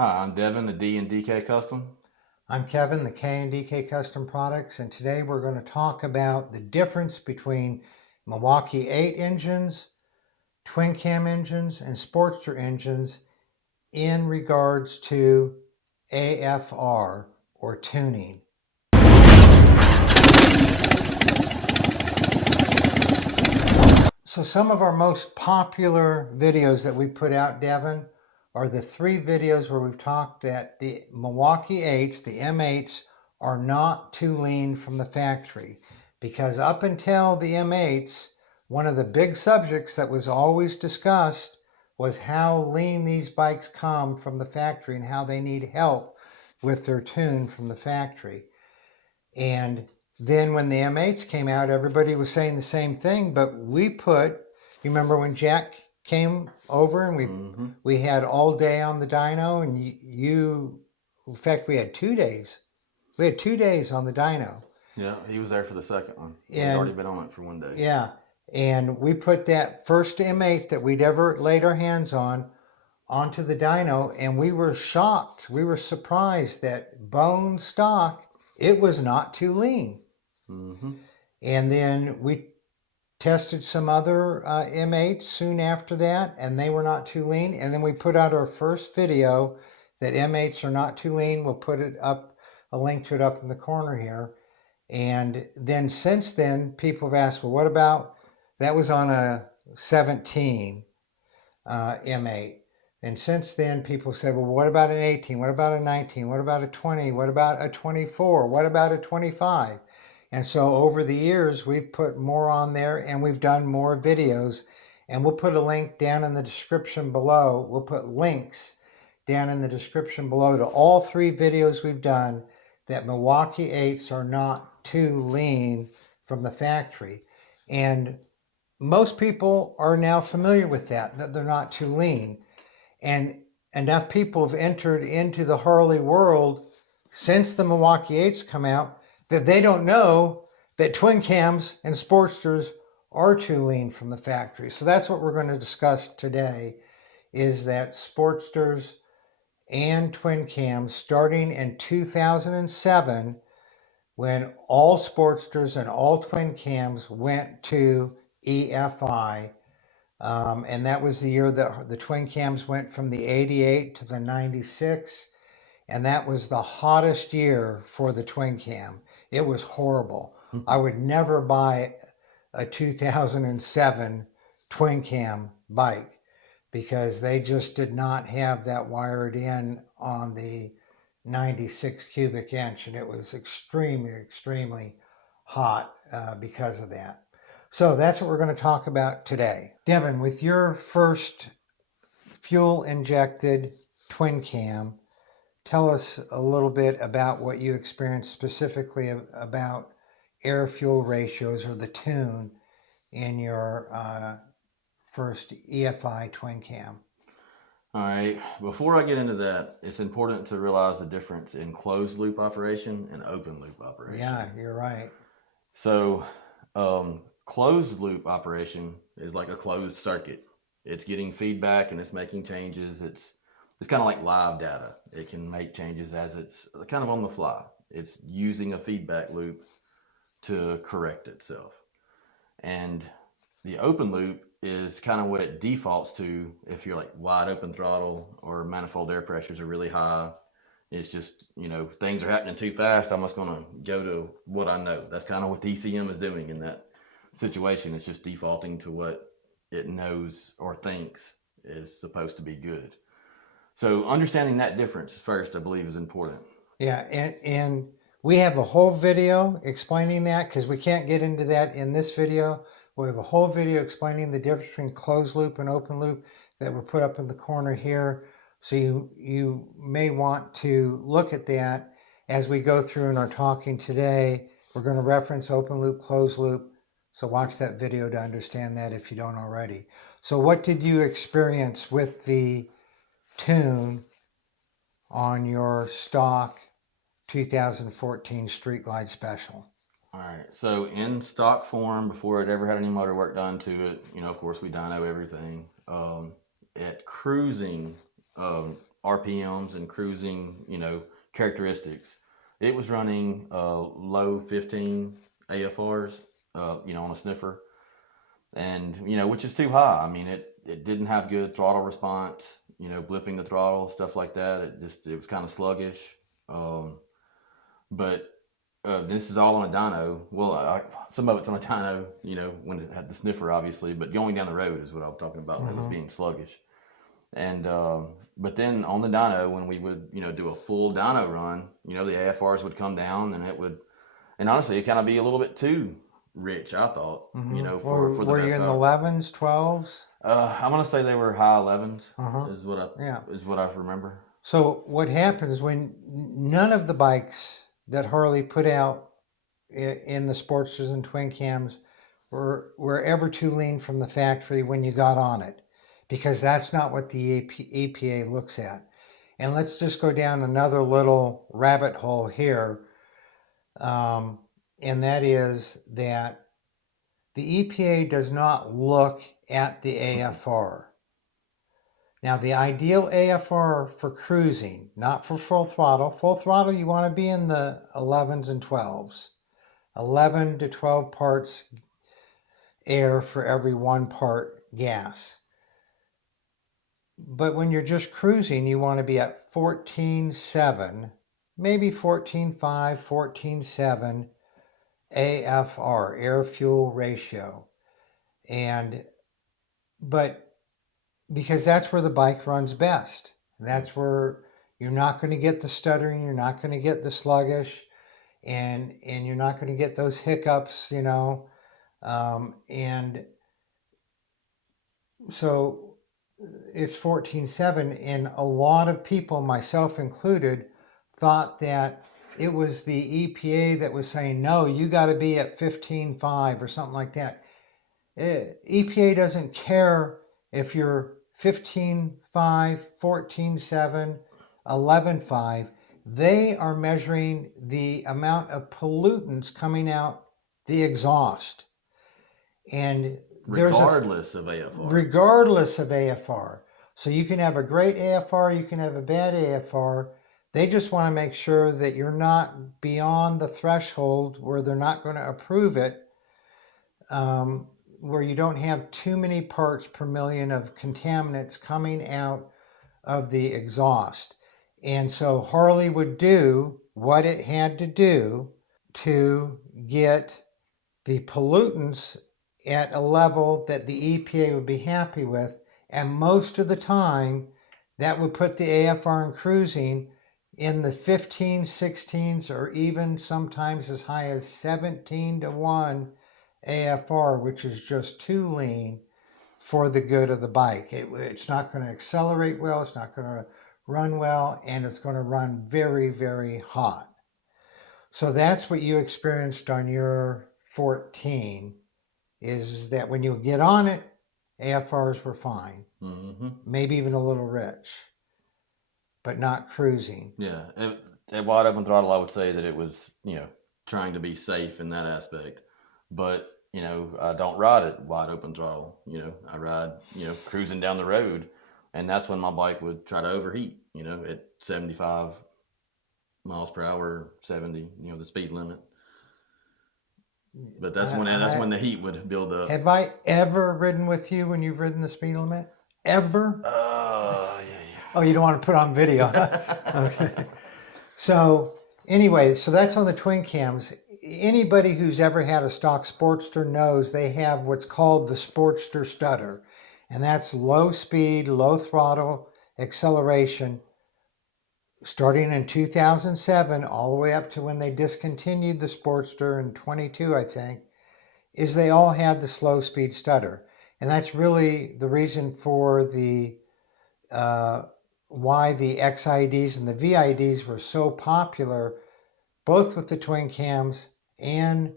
Hi, I'm Devin, the D and DK Custom. I'm Kevin, the K and DK Custom Products, and today we're going to talk about the difference between Milwaukee 8 engines, twin cam engines, and Sportster engines in regards to AFR or tuning. So some of our most popular videos that we put out, Devin, are the 3 videos where we've talked that the Milwaukee 8s, the M8s, are not too lean from the factory. Because up until the M8s, one of the big subjects that was always discussed was how lean these bikes come from the factory and how they need help with their tune from the factory. And then when the M8s came out, everybody was saying the same thing, but you remember when Jack came over and we had all day on the dyno, and in fact, we had 2 days. We had 2 days on the dyno. Yeah, he was there for the second one. We'd And already been on it for 1 day. yeah, and we put that first M8 that we'd ever laid our hands on onto the dyno, and we were shocked. We were surprised that bone stock, it was not too lean. And then we tested some other M8s soon after that, and they were not too lean. And then we put out our first video that M8s are not too lean. We'll put it up, a link to it up in the corner here. And then since then, people have asked, well, what about, that was on a 17 M8. And since then, people said, well, what about an 18? What about a 19? What about a 20? What about a 24? What about a 25? And so over the years, we've put more on there and we've done more videos. And we'll put a link down in the description below. We'll put links down in the description below to all 3 videos we've done that Milwaukee 8s are not too lean from the factory. And most people are now familiar with that they're not too lean. And enough people have entered into the Harley world since the Milwaukee 8s come out that they don't know that twin cams and Sportsters are too lean from the factory. So that's what we're going to discuss today, is that Sportsters and twin cams starting in 2007, when all Sportsters and all twin cams went to EFI. And that was the year that the twin cams went from the 88 to the 96. And that was the hottest year for the twin cam. It was horrible. I would never buy a 2007 twin cam bike because they just did not have that wired in on the 96 cubic inch. And it was extremely, extremely hot because of that. So that's what we're going to talk about today. Devin, with your first fuel injected twin cam, tell us a little bit about what you experienced specifically about air fuel ratios or the tune in your first EFI twin cam. All right, before I get into that, it's important to realize the difference in closed loop operation and open loop operation. Yeah, you're right. So closed loop operation is like a closed circuit. It's getting feedback and it's making changes. It's kind of like live data. It can make changes as it's kind of on the fly. It's using a feedback loop to correct itself. And the open loop is kind of what it defaults to if you're like wide open throttle or manifold air pressures are really high. It's just, things are happening too fast. I'm just going to go to what I know. That's kind of what the ECM is doing in that situation. It's just defaulting to what it knows or thinks is supposed to be good. So understanding that difference first, I believe, is important. Yeah, and we have a whole video explaining that because we can't get into that in this video. We have a whole video explaining the difference between closed loop and open loop that were put up in the corner here. So you may want to look at that as we go through in our talking today. We're going to reference open loop, closed loop. So watch that video to understand that if you don't already. So what did you experience with the tune on your stock 2014 Street Glide Special? All right, so in stock form, before it ever had any motor work done to it, of course we dyno everything. At cruising, RPMs and cruising, characteristics. It was running low 15 AFRs, on a sniffer, and which is too high. I mean, it didn't have good throttle response. Blipping the throttle, stuff like that. It was kind of sluggish. Um, but this is all on a dyno. Well, some of it's on a dyno, when it had the sniffer, obviously. But going down the road is what I'm talking about. It was being sluggish. And but then on the dyno, when we would do a full dyno run, the AFRs would come down, and and honestly, it kind of be a little bit too rich. I thought, for the were you best in the power. 11s, 12s? I'm gonna say they were high 11s. Uh-huh. Yeah. Is what I remember. So what happens when none of the bikes that Harley put out in the Sportsters and Twin Cams were ever too lean from the factory when you got on it, because that's not what the EPA looks at. And let's just go down another little rabbit hole here, and that is that the EPA does not look at the AFR. Now, the ideal AFR for cruising, not for full throttle, you want to be in the 11s and 12s. 11 to 12 parts air for every 1 part gas. But when you're just cruising, you want to be at 14.7, maybe 14.5, 14.7 AFR, air fuel ratio. But because that's where the bike runs best. That's where you're not going to get the stuttering, you're not going to get the sluggish, and you're not going to get those hiccups, and so it's 14.7, and a lot of people, myself included, thought that it was the EPA that was saying, no, you got to be at 15.5 or something like that. EPA doesn't care if you're 15.5, 14.7, 11.5. They are measuring the amount of pollutants coming out the exhaust. And Regardless of AFR. Regardless of AFR. So you can have a great AFR, you can have a bad AFR. They just want to make sure that you're not beyond the threshold where they're not going to approve it, where you don't have too many parts per million of contaminants coming out of the exhaust. And so Harley would do what it had to do to get the pollutants at a level that the EPA would be happy with. And most of the time, that would put the AFR in cruising in the 15, 16s, or even sometimes as high as 17 to 1 AFR, which is just too lean for the good of the bike. It's not going to accelerate well, it's not going to run well, and it's going to run very, very hot. So that's what you experienced on your 14, is that when you get on it, AFRs were fine. Mm-hmm. Maybe even a little rich, but not cruising. Yeah. At wide open throttle, I would say that it was, trying to be safe in that aspect. But, I don't ride at wide open throttle. I ride, cruising down the road. And that's when my bike would try to overheat, at 75 miles per hour, 70, the speed limit. But that's when the heat would build up. Have I ever ridden with you when you've ridden the speed limit? Ever? Yeah. Oh, you don't want to put on video. Okay. So anyway, so that's on the twin cams. Anybody who's ever had a stock Sportster knows they have what's called the Sportster stutter. And that's low speed, low throttle acceleration, starting in 2007 all the way up to when they discontinued the Sportster in 22, I think, is they all had the slow speed stutter. And that's really the reason for the why the XIDs and the VIDs were so popular, both with the twin cams and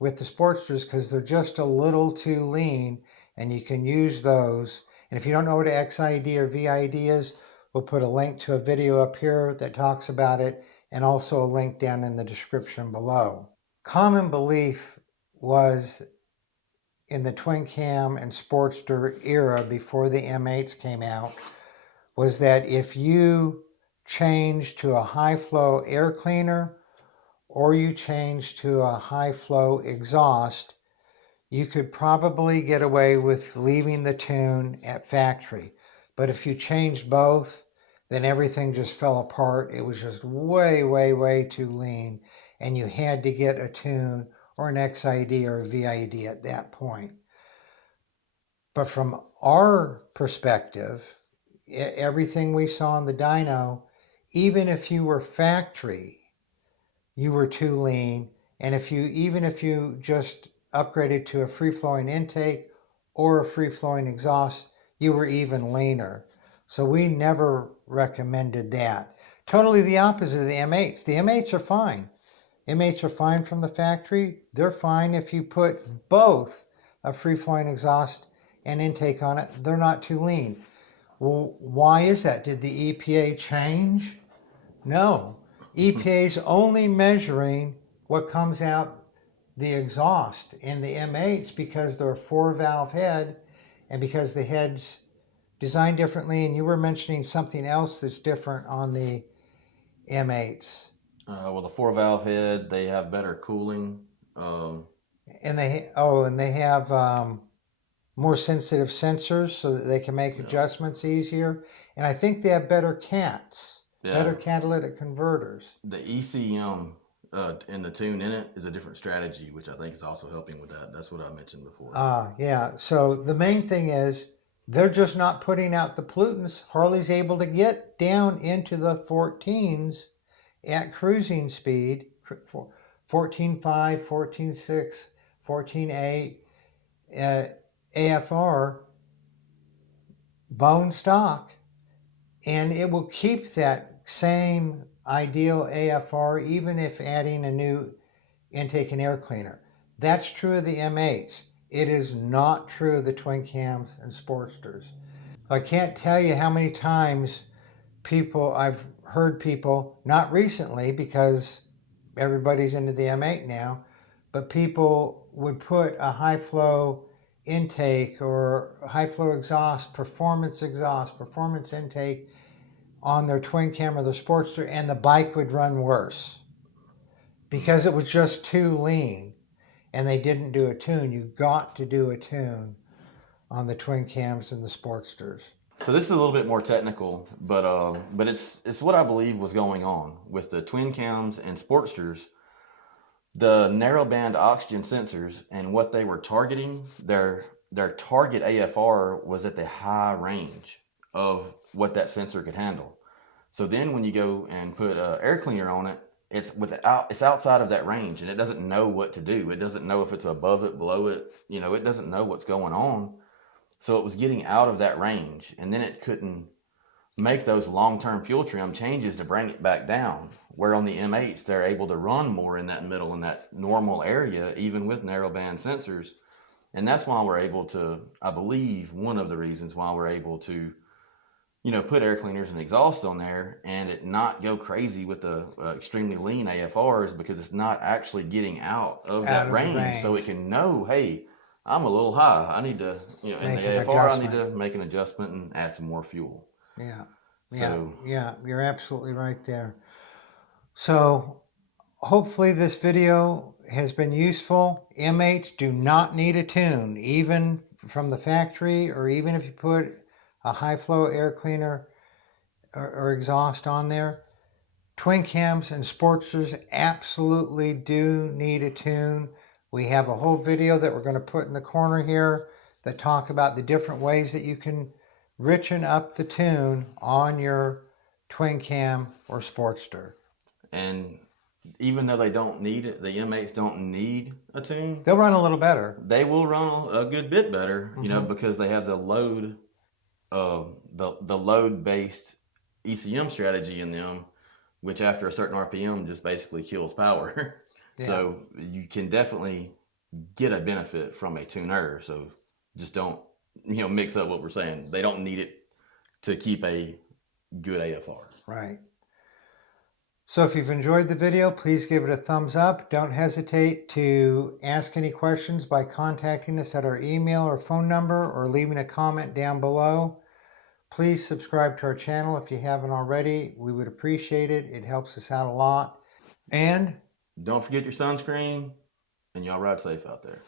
with the Sportsters, because they're just a little too lean, and you can use those. And if you don't know what an XID or VID is, we'll put a link to a video up here that talks about it, and also a link down in the description below. Common belief was in the twin cam and Sportster era, before the M8s came out, was that if you change to a high flow air cleaner or you change to a high flow exhaust, you could probably get away with leaving the tune at factory. But if you changed both, then everything just fell apart. It was just way, way, way too lean, and you had to get a tune or an XID or a VID at that point. But from our perspective, everything we saw in the dyno, even if you were factory, you were too lean. And even if you just upgraded to a free-flowing intake or a free-flowing exhaust, you were even leaner. So we never recommended that. Totally the opposite of the M8s. The M8s are fine. M8s are fine from the factory. They're fine if you put both a free-flowing exhaust and intake on it. They're not too lean. Well, why is that? Did the EPA change? No. EPA's only measuring what comes out the exhaust in the M8s because they're a 4-valve head and because the head's designed differently. And you were mentioning something else that's different on the M8s. Well, the 4-valve head, they have better cooling. And they have more sensitive sensors so that they can make adjustments easier. And I think they have better CATs, better catalytic converters. The ECM and the tune in it is a different strategy, which I think is also helping with that. That's what I mentioned before. Yeah. So the main thing is they're just not putting out the pollutants. Harley's able to get down into the 14s at cruising speed, 14.5, 14.6, 14.8, AFR, bone stock, and it will keep that same ideal AFR even if adding a new intake and air cleaner. That's true of the M8s. It is not true of the twin cams and Sportsters. I can't tell you how many times I've heard people, not recently because everybody's into the M8 now, but people would put a high flow intake or high flow exhaust, performance intake on their twin cam or the Sportster, and the bike would run worse because it was just too lean and they didn't do a tune. You got to do a tune on the twin cams and the Sportsters. So this is a little bit more technical, but it's what I believe was going on with the twin cams and Sportsters. The narrowband oxygen sensors and what they were targeting, their target AFR was at the high range of what that sensor could handle. So then when you go and put an air cleaner on it, it's outside of that range and it doesn't know what to do. It doesn't know if it's above it, below it. It doesn't know what's going on. So it was getting out of that range, and then it couldn't make those long-term fuel trim changes to bring it back down. Where on the M8s, they're able to run more in that middle, in that normal area, even with narrowband sensors. And that's why we're able to, I believe, one of the reasons why we're able to, put air cleaners and exhaust on there and it not go crazy with the extremely lean AFRs, because it's not actually getting out of that range. So it can know, hey, I'm a little high. I need to, in the AFR, I need to make an adjustment and add some more fuel. Yeah. Yeah, you're absolutely right there. So hopefully this video has been useful. M8s do not need a tune, even from the factory, or even if you put a high flow air cleaner or exhaust on there. Twin cams and Sportsters absolutely do need a tune. We have a whole video that we're going to put in the corner here that talk about the different ways that you can richen up the tune on your twin cam or Sportster. And even though they don't need it, the M8s don't need a tune. They'll run a little better. They will run a good bit better, because they have the load, the load-based ECM strategy in them, which after a certain RPM just basically kills power. Yeah. So you can definitely get a benefit from a tuner. So just don't, mix up what we're saying. They don't need it to keep a good AFR. Right. So if you've enjoyed the video, please give it a thumbs up. Don't hesitate to ask any questions by contacting us at our email or phone number or leaving a comment down below. Please subscribe to our channel if you haven't already. We would appreciate it. It helps us out a lot. And don't forget your sunscreen, and y'all ride safe out there.